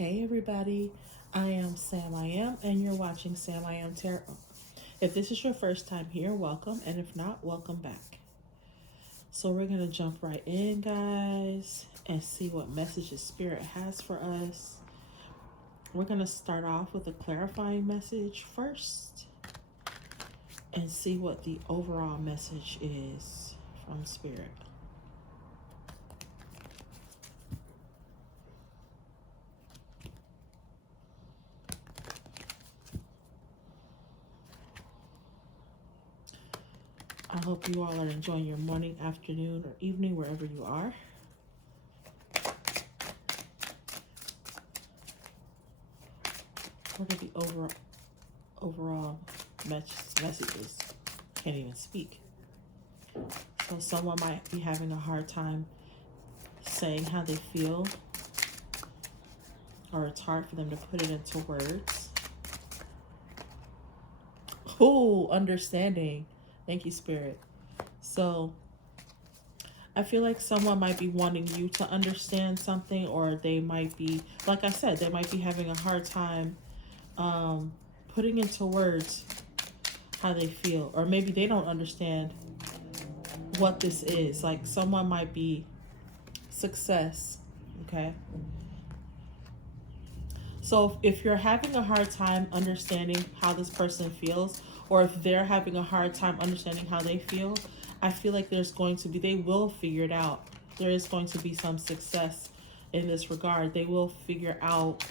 Hey everybody, I am Sam I Am, and you're watching Sam I Am Tarot. If this is your first time here, welcome, and if not, welcome back. So we're going to jump right in, guys, and see what messages Spirit has for us. We're going to start off with a clarifying message first and see what the overall message is from Spirit. I hope you all are enjoying your morning, afternoon, or evening, wherever you are. What are the overall messages? Can't even speak. So someone might be having a hard time saying how they feel, or it's hard for them to put it into words. Oh, understanding. Thank you, Spirit. So I feel like someone might be wanting you to understand something, or they might be, like I said, they might be having a hard time putting into words how they feel, or maybe they don't understand what this is. Like someone might be success, okay? So if you're having a hard time understanding how this person feels, or if they're having a hard time understanding how they feel, I feel like there's going to be, they will figure it out. There is going to be some success in this regard. They will figure out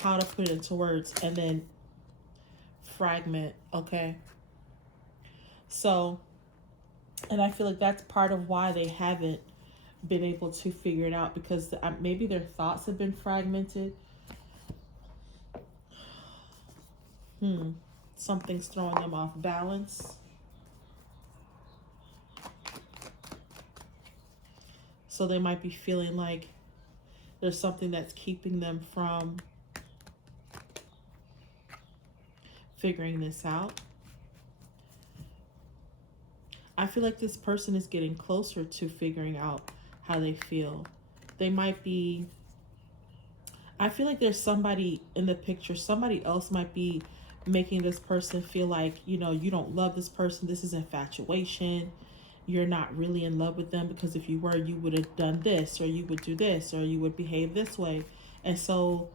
how to put it into words and then fragment, okay? So, and I feel like that's part of why they haven't been able to figure it out, because maybe their thoughts have been fragmented. Something's throwing them off balance. So they might be feeling like there's something that's keeping them from figuring this out. I feel like this person is getting closer to figuring out how they feel. They might be, I feel like there's somebody in the picture, somebody else might be making this person feel like, you know, you don't love this person. This is infatuation. You're not really in love with them, because if you were, you would have done this, or you would do this, or you would behave this way. And so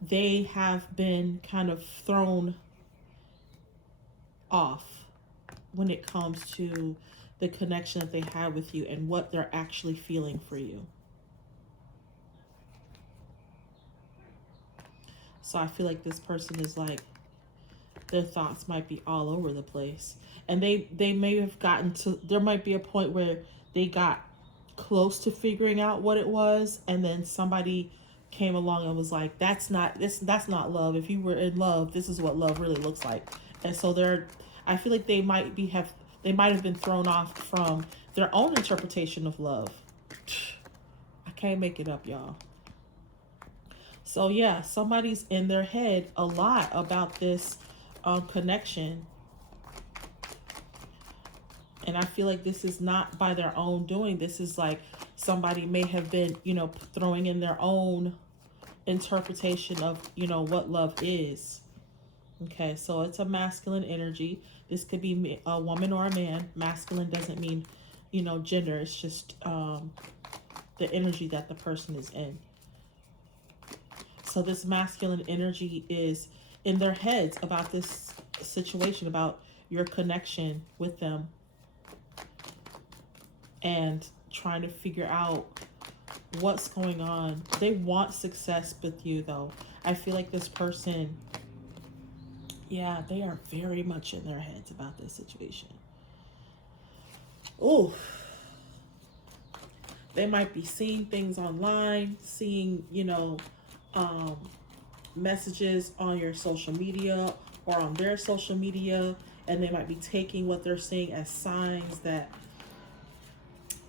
they have been kind of thrown off when it comes to the connection that they have with you and what they're actually feeling for you. So I feel like this person is like, their thoughts might be all over the place. And they may have gotten to, there might be a point where they got close to figuring out what it was, and then somebody came along and was like, that's not love. If you were in love, this is what love really looks like. And so I feel like they might have been thrown off from their own interpretation of love. I can't make it up, y'all. So yeah, somebody's in their head a lot about this connection. And I feel like this is not by their own doing. This is like somebody may have been, you know, throwing in their own interpretation of, you know, what love is. Okay, so it's a masculine energy. This could be a woman or a man. Masculine doesn't mean, you know, gender. It's just the energy that the person is in. So this masculine energy is in their heads about this situation, about your connection with them, and trying to figure out what's going on. They want success with you, though. I feel like this person, yeah, they are very much in their heads about this situation. Oh, they might be seeing things online, seeing, you know, messages on your social media or on their social media, and they might be taking what they're seeing as signs that,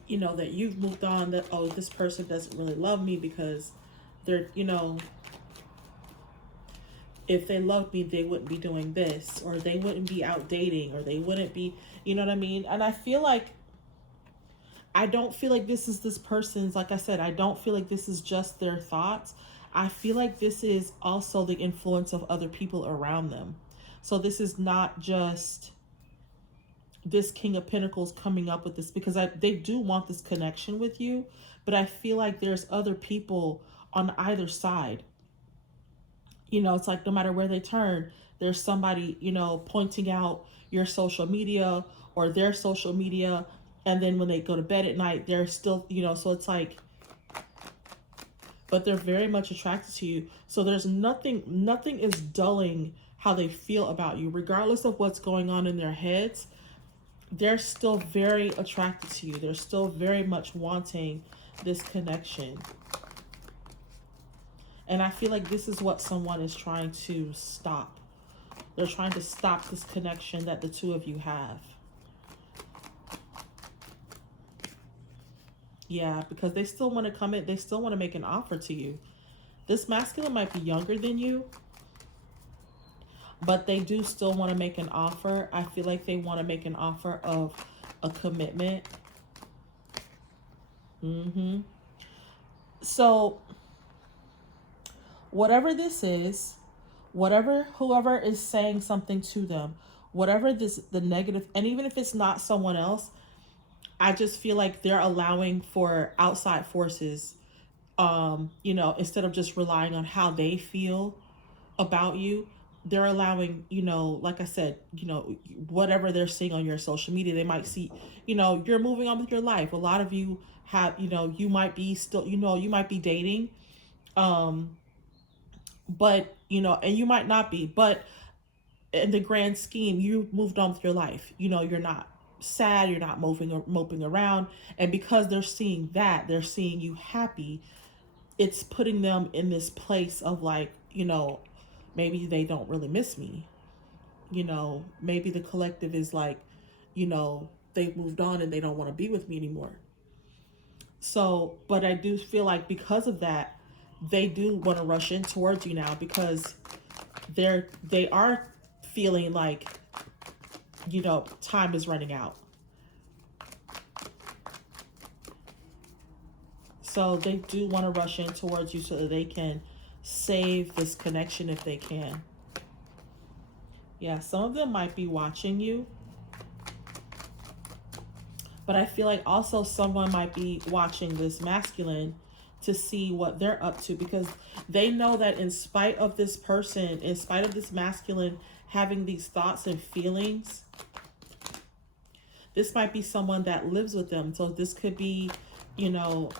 you know, that you've moved on, that, oh, this person doesn't really love me, because they're, you know, if they loved me, they wouldn't be doing this, or they wouldn't be out dating, or they wouldn't be, you know what I mean? And I feel like, I don't feel like this is this person's, like I said, I don't feel like this is just their thoughts. I feel like this is also the influence of other people around them. So this is not just this King of Pentacles coming up with this, because they do want this connection with you, but I feel like there's other people on either side. You know, it's like no matter where they turn, there's somebody, you know, pointing out your social media or their social media. And then when they go to bed at night, they're still, you know, so it's like, but they're very much attracted to you. So there's nothing is dulling how they feel about you, regardless of what's going on in their heads. They're still very attracted to you. They're still very much wanting this connection. And I feel like this is what someone is trying to stop. They're trying to stop this connection that the two of you have. Yeah, because they still want to come in. They still want to make an offer to you. This masculine might be younger than you, but they do still want to make an offer. I feel like they want to make an offer of a commitment. So whatever this is, whoever is saying something to them, whatever the negative, and even if it's not someone else, I just feel like they're allowing for outside forces, you know, instead of just relying on how they feel about you, they're allowing, you know, like I said, you know, whatever they're seeing on your social media, they might see, you know, you're moving on with your life. A lot of you have, you know, you might be still, you know, you might be dating, but, you know, and you might not be, but in the grand scheme, you moved on with your life. You know, you're not sad, you're not moping around. And because they're seeing that, they're seeing you happy, it's putting them in this place of like, you know, maybe they don't really miss me. You know, maybe the collective is like, you know, they've moved on and they don't want to be with me anymore. So, but I do feel like because of that, they do want to rush in towards you now, because they are feeling like, you know, time is running out. So they do want to rush in towards you so that they can save this connection if they can. Yeah, some of them might be watching you, but I feel like also someone might be watching this masculine to see what they're up to, because they know that in spite of this person, in spite of this masculine having these thoughts and feelings, this might be someone that lives with them. So this could be, you know,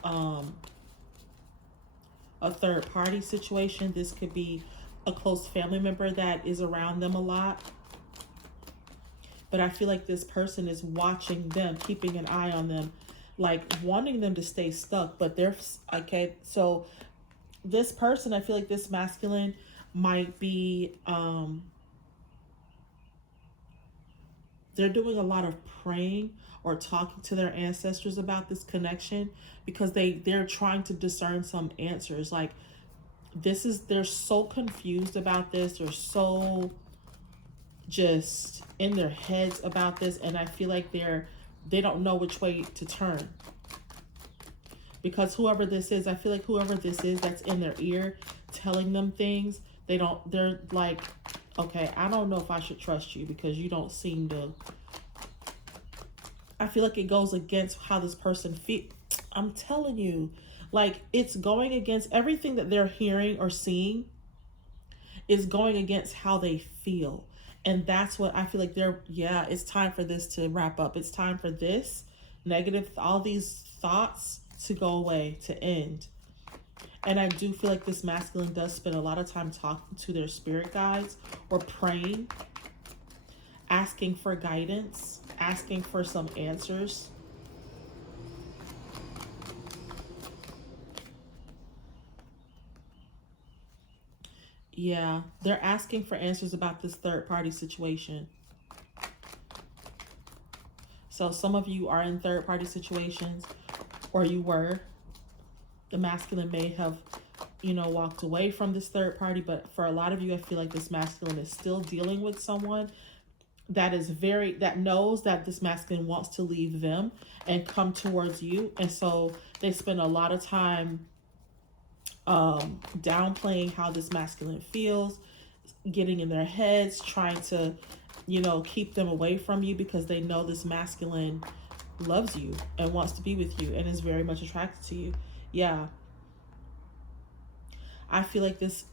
a third party situation. This could be a close family member that is around them a lot. But I feel like this person is watching them, keeping an eye on them, like wanting them to stay stuck. But they're, okay, so this person, I feel like this masculine might be, they're doing a lot of praying or talking to their ancestors about this connection, because they're trying to discern some answers. Like they're so confused about this. They're so just in their heads about this. And I feel like they don't know which way to turn, because whoever this is, I feel like whoever this is that's in their ear telling them things, they're like, okay, I don't know if I should trust you, because you don't seem to, I feel like it goes against how this person feels. I'm telling you, like it's going against everything that they're hearing or seeing, is going against how they feel. And that's what I feel like it's time for this to wrap up. It's time for this negative, all these thoughts to go away, to end. And I do feel like this masculine does spend a lot of time talking to their spirit guides or praying, asking for guidance, asking for some answers. Yeah, they're asking for answers about this third party situation. So some of you are in third party situations, or you were. The masculine may have, you know, walked away from this third party, but for a lot of you, I feel like this masculine is still dealing with someone that knows that this masculine wants to leave them and come towards you. And so they spend a lot of time downplaying how this masculine feels, getting in their heads, trying to, keep them away from you because they know this masculine loves you and wants to be with you and is very much attracted to you. Yeah. I feel like this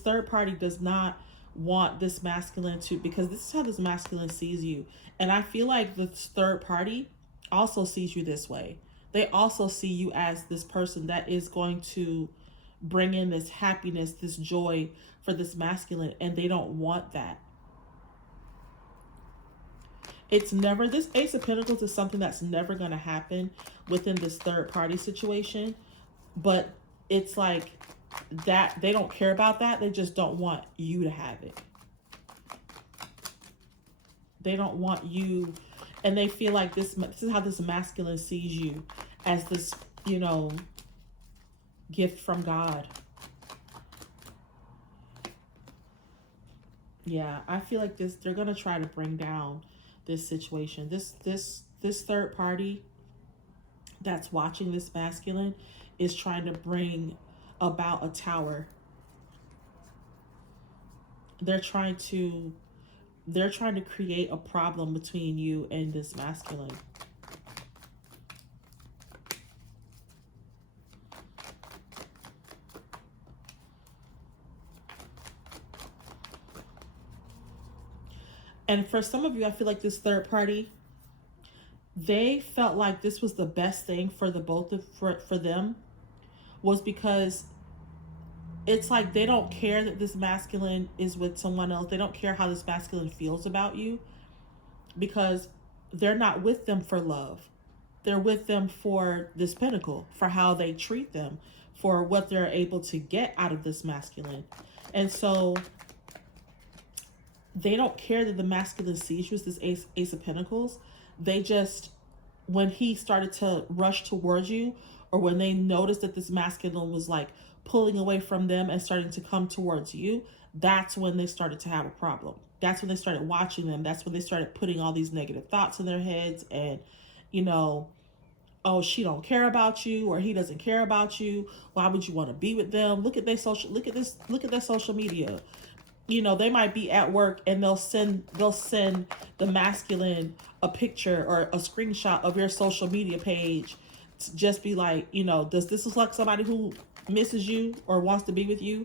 third party does not want this masculine to, because this is how this masculine sees you. And I feel like the third party also sees you this way. They also see you as this person that is going to bring in this happiness, this joy for this masculine, and they don't want that. It's never, this Ace of Pentacles is something that's never going to happen within this third party situation, but it's like that they don't care about that. They just don't want you to have it. They don't want you, and they feel like this is how this masculine sees you, as this, gift from God. Yeah, I feel like they're going to try to bring down this situation. This third party that's watching this masculine is trying to bring about a tower. They're trying to create a problem between you and this masculine. And for some of you, I feel like this third party, they felt like this was the best thing for the both of for them, was because it's like they don't care that this masculine is with someone else. They don't care how this masculine feels about you, because they're not with them for love. They're with them for this pentacle, for how they treat them, for what they're able to get out of this masculine. And so they don't care that the masculine sees you as this ace of pentacles. They just, when he started to rush towards you, or when they noticed that this masculine was like pulling away from them and starting to come towards you, that's when they started to have a problem. That's when they started watching them. That's when they started putting all these negative thoughts in their heads, and, oh, she don't care about you, or he doesn't care about you. Why would you want to be with them? Look at their social media. They might be at work and they'll send the masculine a picture or a screenshot of your social media page to just be like, does this look like somebody who misses you or wants to be with you?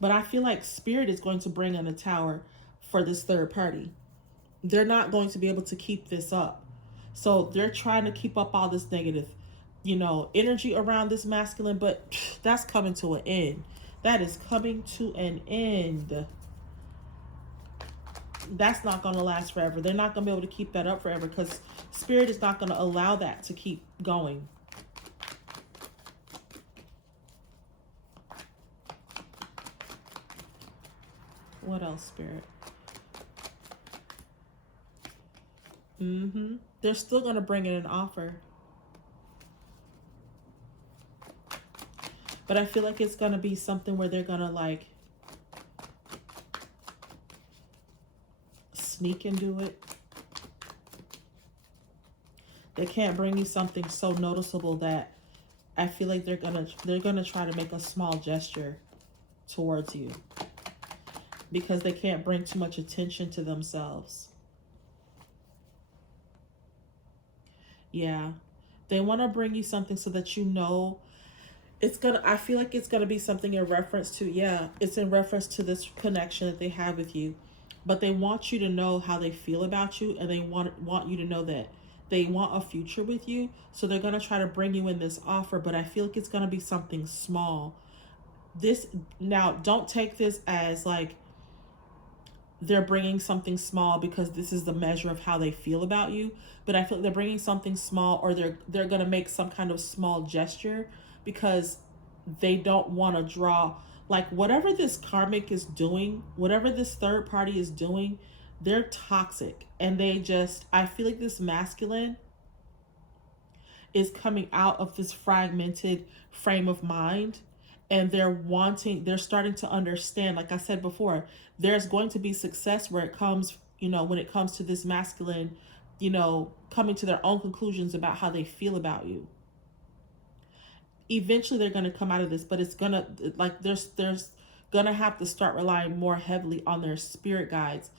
But I feel like Spirit is going to bring in a tower for this third party. They're not going to be able to keep this up. So they're trying to keep up all this negative, energy around this masculine, but that's coming to an end. That is coming to an end. That's not going to last forever. They're not going to be able to keep that up forever, because Spirit is not going to allow that to keep going. What else, Spirit? They're still going to bring in an offer. But I feel like it's going to be something where they're going to like sneak and do it. They can't bring you something so noticeable that I feel like they're going to try to make a small gesture towards you, because they can't bring too much attention to themselves. Yeah. They want to bring you something so that I feel like it's gonna be something in reference to, it's in reference to this connection that they have with you. But they want you to know how they feel about you, and they want you to know that they want a future with you. So they're gonna try to bring you in this offer, but I feel like it's gonna be something small. Now, don't take this as like they're bringing something small because this is the measure of how they feel about you. But I feel like they're bringing something small, or they're gonna make some kind of small gesture, because they don't want to draw, like, whatever this karmic is doing, whatever this third party is doing, they're toxic. And I feel like this masculine is coming out of this fragmented frame of mind, and they're starting to understand, like I said before, there's going to be success where it comes, when it comes to this masculine, coming to their own conclusions about how they feel about you. eventually they're going to come out of this, but it's going to, like, there's going to have to start relying more heavily on their spirit guides,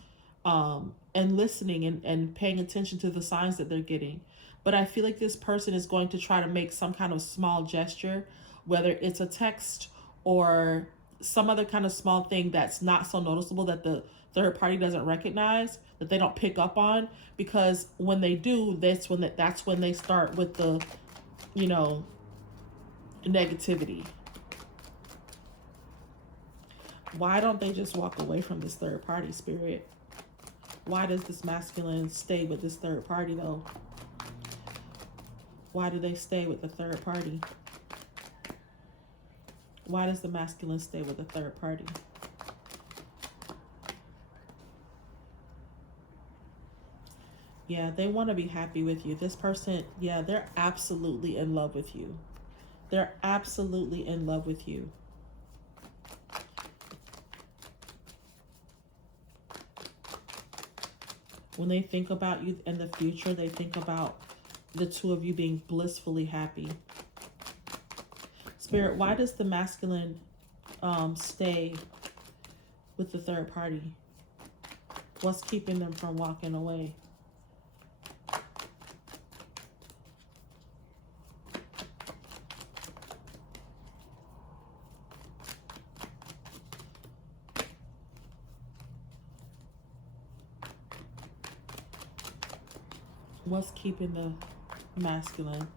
and listening and paying attention to the signs that they're getting. But I feel like this person is going to try to make some kind of small gesture, whether it's a text or some other kind of small thing that's not so noticeable that the third party doesn't recognize, that they don't pick up on, because when they do, that's when they start with the, you know, negativity. Why don't they just walk away from this third party, Spirit? Why does this masculine stay with this third party, though? Why do they stay with the third party? Why does the masculine stay with the third party? Yeah, they want to be happy with you. This person, yeah, they're absolutely in love with you. They're absolutely in love with you. When they think about you in the future, they think about the two of you being blissfully happy. Spirit, why does the masculine stay with the third party? What's keeping them from walking away? What's keeping the masculine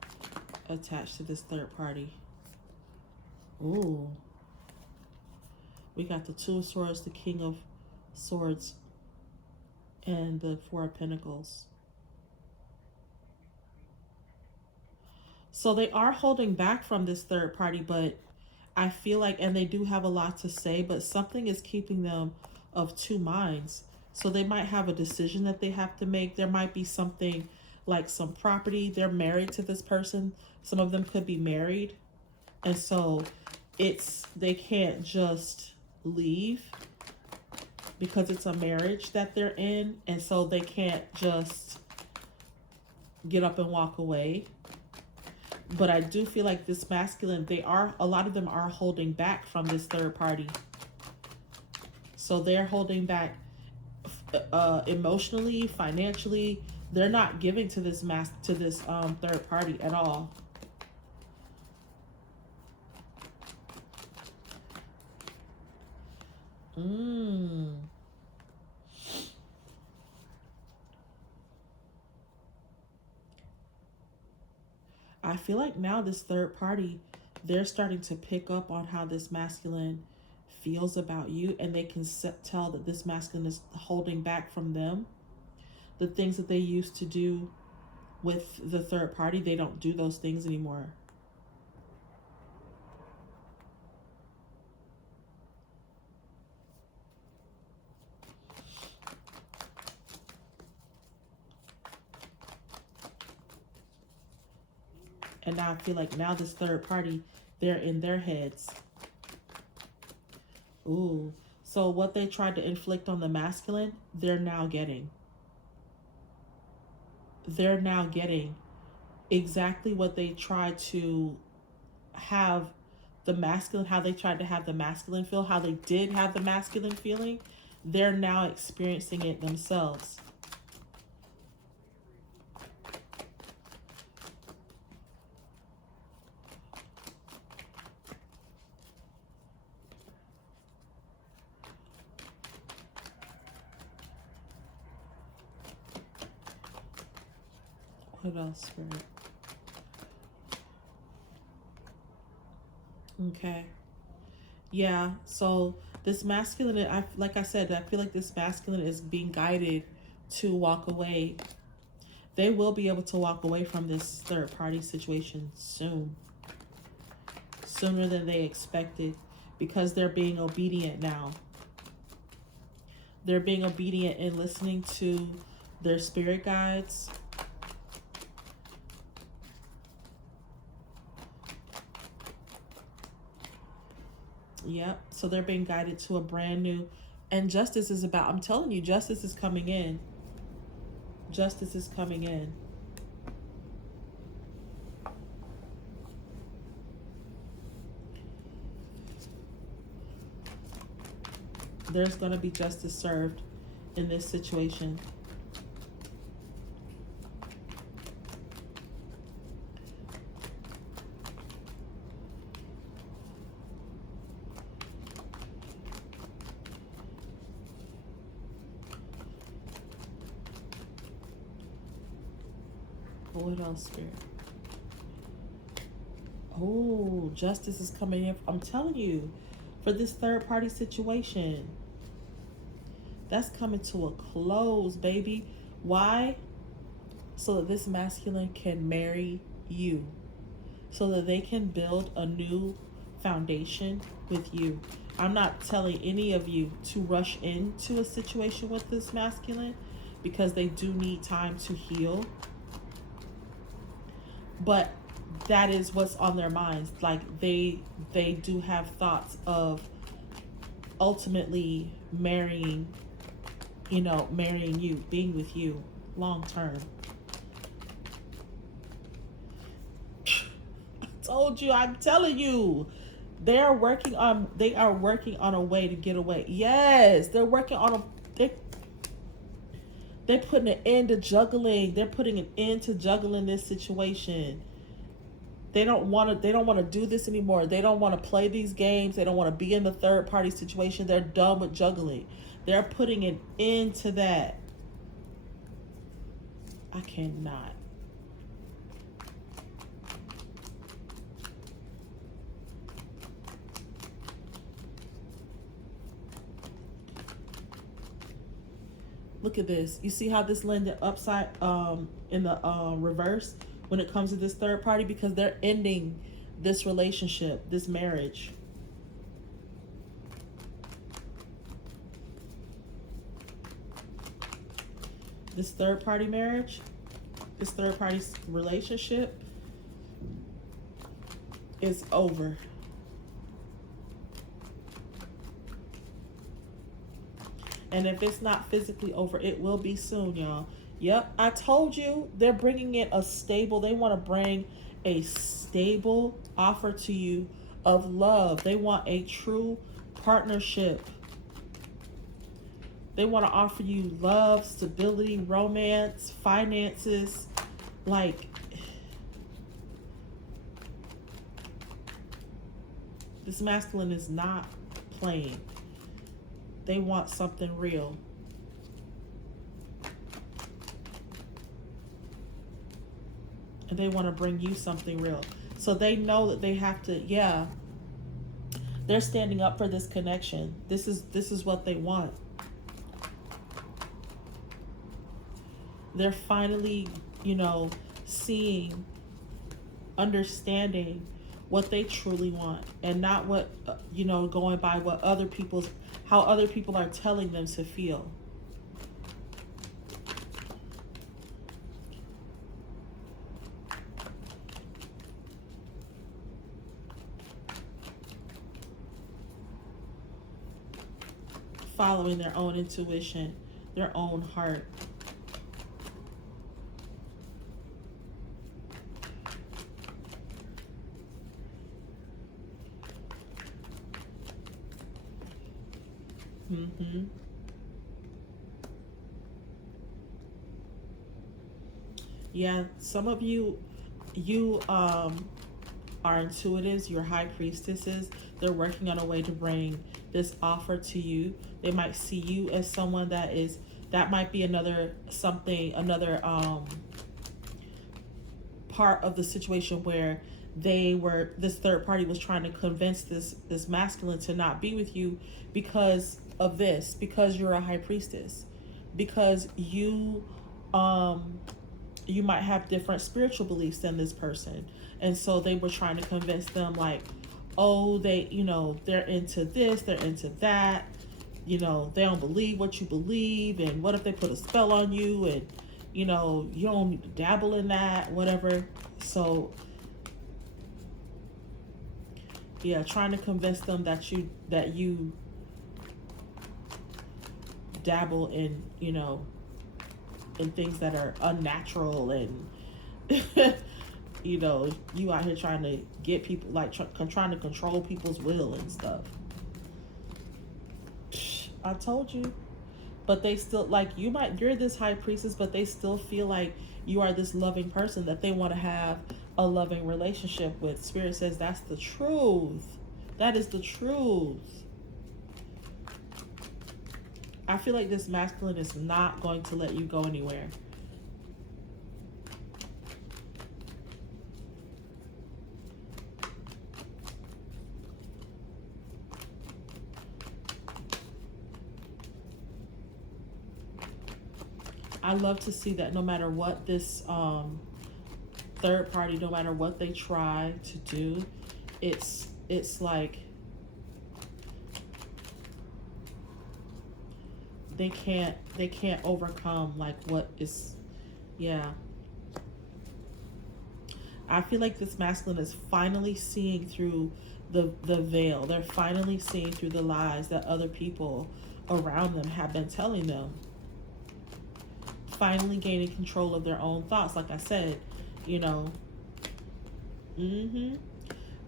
attached to this third party? Ooh. We got the Two of Swords, the King of Swords, and the Four of Pentacles. So they are holding back from this third party, but I feel like, and they do have a lot to say, but something is keeping them of two minds. So they might have a decision that they have to make. There might be something like some property. They're married to this person. Some of them could be married. And so they can't just leave because it's a marriage that they're in. And so they can't just get up and walk away. But I do feel like this masculine, a lot of them are holding back from this third party. So they're holding back emotionally, financially. They're not giving to this third party at all. I feel like now this third party, they're starting to pick up on how this masculine feels about you, and they can tell that this masculine is holding back from them. The things that they used to do with the third party, they don't do those things anymore. And now I feel like now this third party, they're in their heads. Ooh. So what they tried to inflict on the masculine, they're now getting. They're now getting exactly what they tried to have the masculine, how they tried to have the masculine feel, how they did have the masculine feeling. They're now experiencing it themselves. What else, Spirit? Okay. Yeah, so this masculine, like I said, I feel like this masculine is being guided to walk away. They will be able to walk away from this third party situation soon. Sooner than they expected, because they're being obedient now. They're being obedient and listening to their spirit guides. Yep. So they're being guided to a brand new, and justice is about, I'm telling you, justice is coming in. Justice is coming in. there's going to be justice served in this situation. What else, Spirit? Oh, justice is coming in. I'm telling you, for this third party situation, that's coming to a close, baby. Why? So that this masculine can marry you, so that they can build a new foundation with you. I'm not telling any of you to rush into a situation with this masculine, because they do need time to heal. But that is what's on their minds. Like they do have thoughts of ultimately marrying, marrying you, being with you long term. I told you, I'm telling you, they are working on a way to get away. Yes, they're working on they're putting an end to juggling. They're putting an end to juggling this situation. They don't want to do this anymore. They don't want to play these games. They don't want to be in the third party situation. They're done with juggling. They're putting an end to that. I cannot. Look at this. You see how this landed upside in the reverse when it comes to this third party? Because they're ending this relationship, this marriage. This third party marriage, this third party relationship is over. And if it's not physically over, it will be soon, y'all. Yep, I told you, they're bringing in they want to bring a stable offer to you of love. They want a true partnership. They want to offer you love, stability, romance, finances. Like, this masculine is not playing. They want something real. And they want to bring you something real. So they know that they have to, they're standing up for this connection. This is what they want. They're finally, seeing, understanding what they truly want, and not what, going by what how other people are telling them to feel. Following their own intuition, their own heart. Yeah, some of you are intuitives, you're high priestesses. They're working on a way to bring this offer to you. They might see you as someone that might be another part of the situation where this third party was trying to convince this masculine to not be with you because of this, because you're a high priestess, because you might have different spiritual beliefs than this person. And so they were trying to convince them, like, oh, they're into this, they're into that, they don't believe what you believe, and what if they put a spell on you, and you don't need to dabble in that, whatever. So yeah, trying to convince them that you dabble in, in things that are unnatural, and you out here trying to get people, like trying to control people's will and stuff. I told you. But they still, like, you're this high priestess, but they still feel like you are this loving person that they want to have a loving relationship with. Spirit says that's the truth. That is the truth. I feel like this masculine is not going to let you go anywhere. I love to see that no matter what this third party, no matter what they try to do, it's like they can't overcome like what is, yeah. I feel like this masculine is finally seeing through the veil. They're finally seeing through the lies that other people around them have been telling them. Finally gaining control of their own thoughts. Like I said, you know,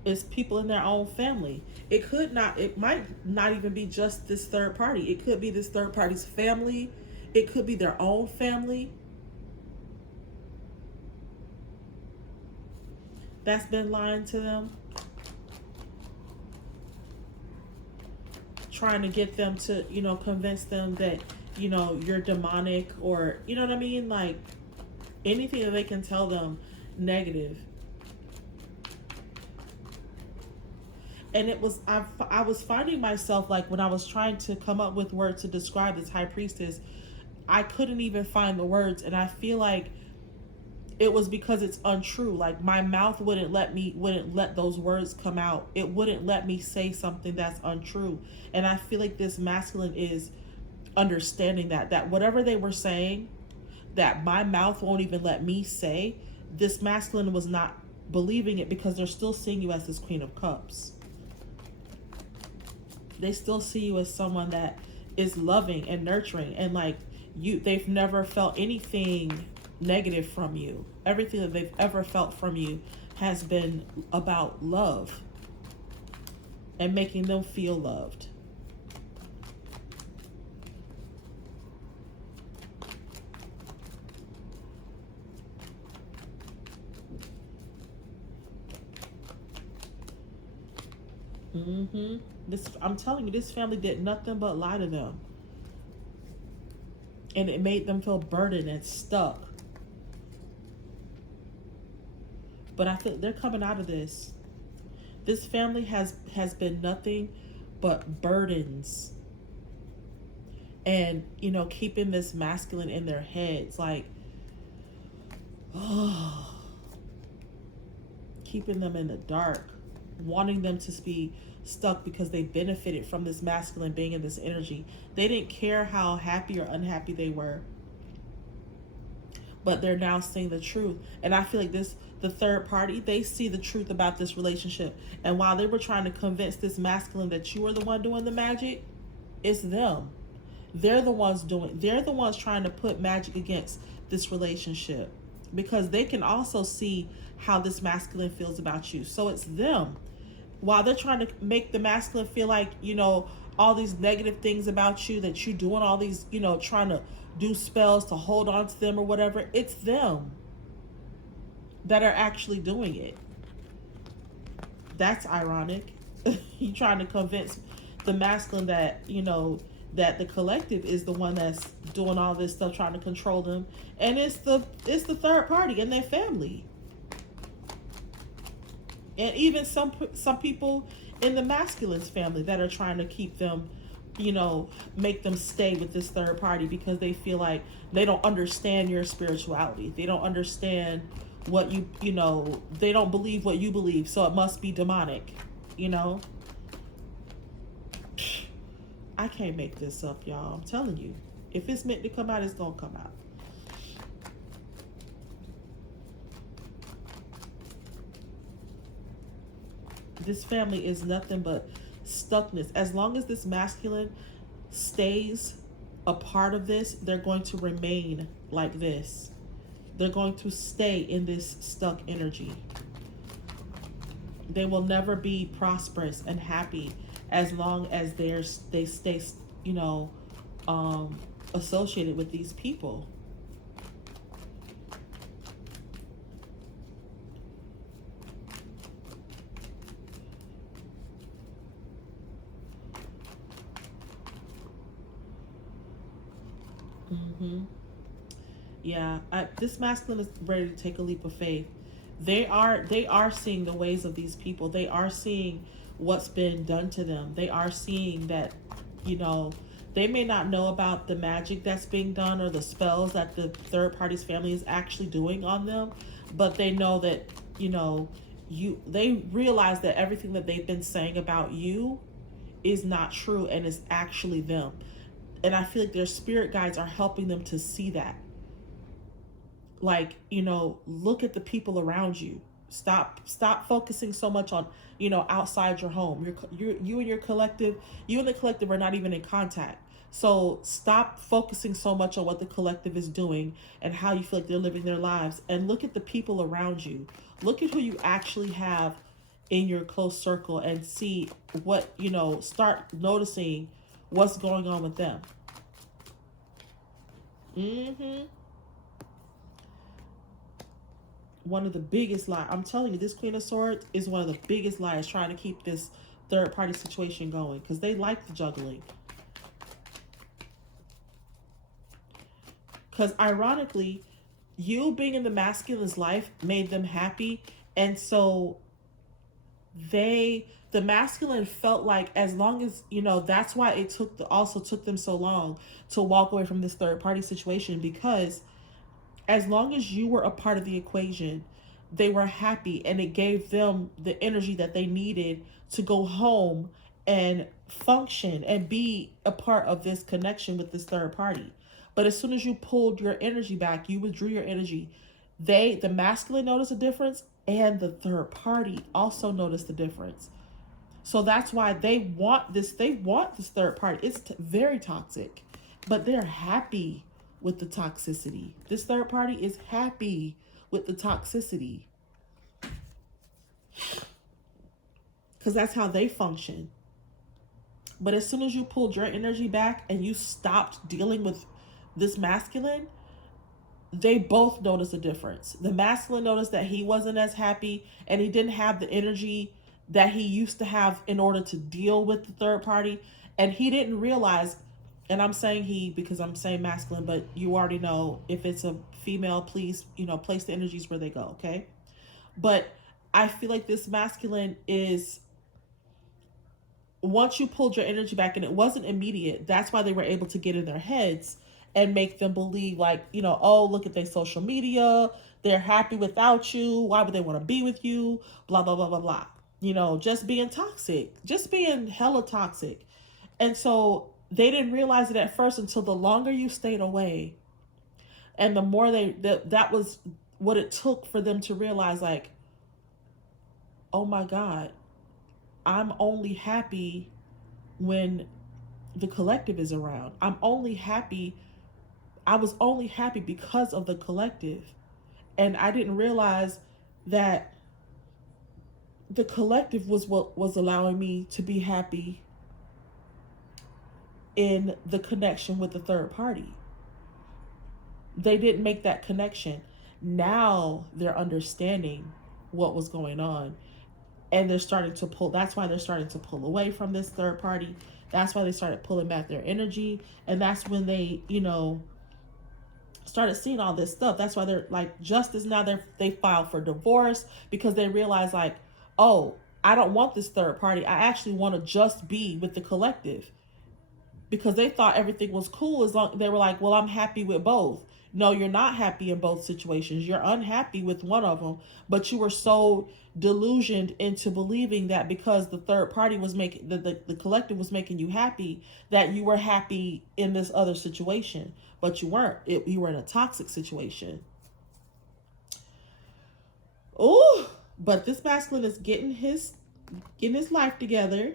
it's people in their own family. It might not even be just this third party. It could be this third party's family. It could be their own family that's been lying to them, trying to get them to, you know, convince them that, you know, you're demonic, or, you know what I mean? Like, anything that they can tell them negative. And it was, I was finding myself, like, when I was trying to come up with words to describe this high priestess, I couldn't even find the words. And I feel like it was because it's untrue. Like, my mouth wouldn't let those words come out. It wouldn't let me say something that's untrue. And I feel like this masculine is understanding that whatever they were saying, that my mouth won't even let me say, this masculine was not believing it, because they're still seeing you as this Queen of Cups. They still see you as someone that is loving and nurturing, and like they've never felt anything negative from you. Everything that they've ever felt from you has been about love and making them feel loved. I'm telling you, this family did nothing but lie to them. And it made them feel burdened and stuck. But I feel they're coming out of this. This family has been nothing but burdens. And, you know, keeping this masculine in their heads, like, oh, keeping them in the dark, wanting them to be stuck because they benefited from this masculine being in this energy. They didn't care how happy or unhappy they were, but they're now seeing the truth. And I feel like the third party, they see the truth about this relationship. And while they were trying to convince this masculine that you are the one doing the magic, it's them. They're the ones trying to put magic against this relationship, because they can also see how this masculine feels about you. So it's them. While they're trying to make the masculine feel like, you know, all these negative things about you, that you're doing all these, you know, trying to do spells to hold on to them or whatever, it's them that are actually doing it. That's ironic. You're trying to convince the masculine that, you know, that the collective is the one that's doing all this stuff, trying to control them. And it's the third party and their family. And even some people in the masculine's family that are trying to keep them, you know, make them stay with this third party, because they feel like they don't understand your spirituality. They don't understand what you know, they don't believe what you believe, so it must be demonic, you know? I can't make this up, y'all. I'm telling you. If it's meant to come out, it's gonna come out. This family is nothing but stuckness. As long as this masculine stays a part of this, they're going to remain like this. They're going to stay in this stuck energy. They will never be prosperous and happy as long as they stay, um, associated with these people. Mm-hmm. Yeah, this masculine is ready to take a leap of faith. They are seeing the ways of these people. They are seeing what's been done to them. They are seeing that, you know, they may not know about the magic that's being done or the spells that the third party's family is actually doing on them, but they know that, you know, they realize that everything that they've been saying about you is not true and is actually them. And I feel like their spirit guides are helping them to see that, like, look at the people around you. Stop focusing so much on, outside your home. You and your collective, you and the collective are not even in contact. So stop focusing so much on what the collective is doing and how you feel like they're living their lives, and look at the people around you. Look at who you actually have in your close circle and see what, start noticing what's going on with them. Mm-hmm. One of the biggest lies. I'm telling you, this Queen of Swords is one of the biggest lies trying to keep this third party situation going, because they like the juggling. Because ironically, you being in the masculine's life made them happy, and so the masculine felt like, as long as, that's why it also took them so long to walk away from this third party situation, because as long as you were a part of the equation, they were happy, and it gave them the energy that they needed to go home and function and be a part of this connection with this third party. But as soon as you pulled your energy back, you withdrew your energy, the masculine noticed a difference, and the third party also noticed the difference. So that's why they want this third party. It's very toxic, but they're happy with the toxicity. This third party is happy with the toxicity, because that's how they function. But as soon as you pulled your energy back and you stopped dealing with this masculine, they both noticed a difference. The masculine noticed that he wasn't as happy, and he didn't have the energy that he used to have in order to deal with the third party. And he didn't realize, and I'm saying he because I'm saying masculine, but you already know, if it's a female, please, place the energies where they go, okay? But I feel like this masculine is, once you pulled your energy back, and it wasn't immediate, that's why they were able to get in their heads and make them believe, like, oh, look at their social media, they're happy without you, why would they want to be with you, blah blah blah blah blah, just being toxic, just being hella toxic. And so they didn't realize it at first, until the longer you stayed away, and the more that was what it took for them to realize, like, oh my God, I'm only happy when the collective is around. I was only happy because of the collective. And I didn't realize that the collective was what was allowing me to be happy in the connection with the third party. They didn't make that connection. Now they're understanding what was going on, and they're starting to pull. That's why they're starting to pull away from this third party. That's why they started pulling back their energy. And that's when they, started seeing all this stuff. That's why they're like, justice now, they filed for divorce, because they realize, like, oh, I don't want this third party. I actually want to just be with the collective, because they thought everything was cool as long they were like, well, I'm happy with both. No, you're not happy in both situations. You're unhappy with one of them, but you were so delusioned into believing that because the third party was making the collective was making you happy, that you were happy in this other situation, but you weren't. You were in a toxic situation. Oh, but this masculine is getting his life together,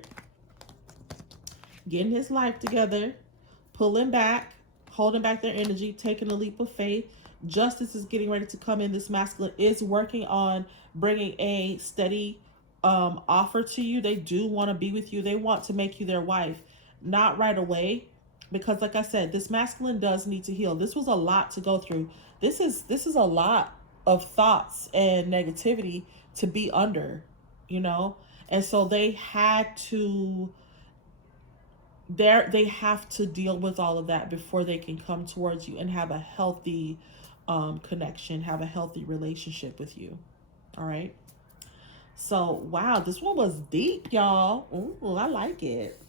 pulling back, holding back their energy, taking a leap of faith. Justice is getting ready to come in. This masculine is working on bringing a steady offer to you. They do want to be with you. They want to make you their wife. Not right away, because like I said, this masculine does need to heal. This was a lot to go through. This is a lot of thoughts and negativity to be under, you know? And so they have to deal with all of that before they can come towards you and have a healthy connection, have a healthy relationship with you. All right. So, wow, this one was deep, y'all. Ooh, I like it.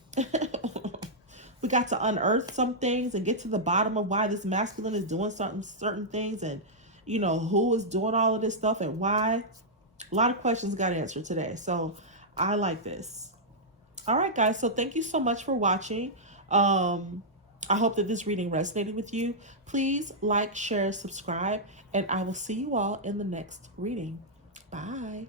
We got to unearth some things and get to the bottom of why this masculine is doing certain things, and who is doing all of this stuff and why. A lot of questions got answered today. So, I like this. All right, guys. So, thank you so much for watching. I hope that this reading resonated with you. Please like, share, subscribe, and I will see you all in the next reading. Bye.